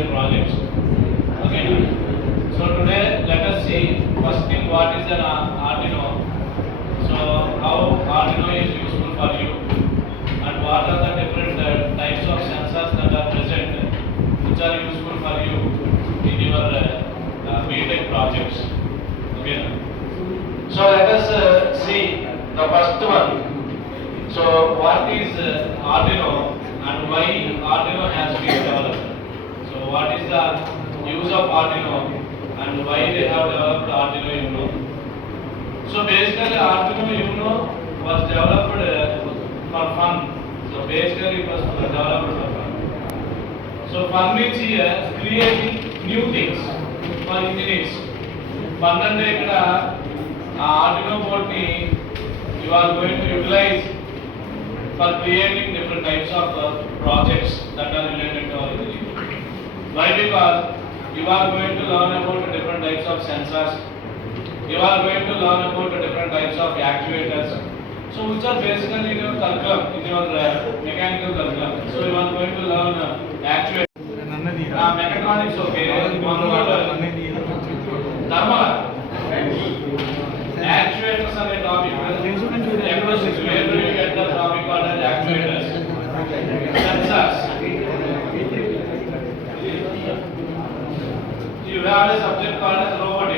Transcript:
related projects. Okay. So today let us see first thing what is an Arduino. So how Arduino is useful for you and what are the different types of sensors that are present which are useful for you in your BTech projects. Okay. So let us see the first one. So what is Arduino and why Arduino has been developed? So what is the use of Arduino and why they have developed Arduino Uno? So basically Arduino Uno was developed for fun. So basically it was developed for fun. So fun means here creating new things for engineers. Fun అంటే ఇక్కడ Arduino board ni you are going to utilize for creating different types of projects that are related to our engineering. Why? Because you are going to learn about different types of sensors. You are going to learn about different types of actuators. So which are basically in your curriculum, in your mechanical curriculum. So you are going to learn actuators. Mechatronics, okay. Thermal. Actuators are a topic. Where do you get the topic called as actuators? Sensors. You have a subject called as robotics.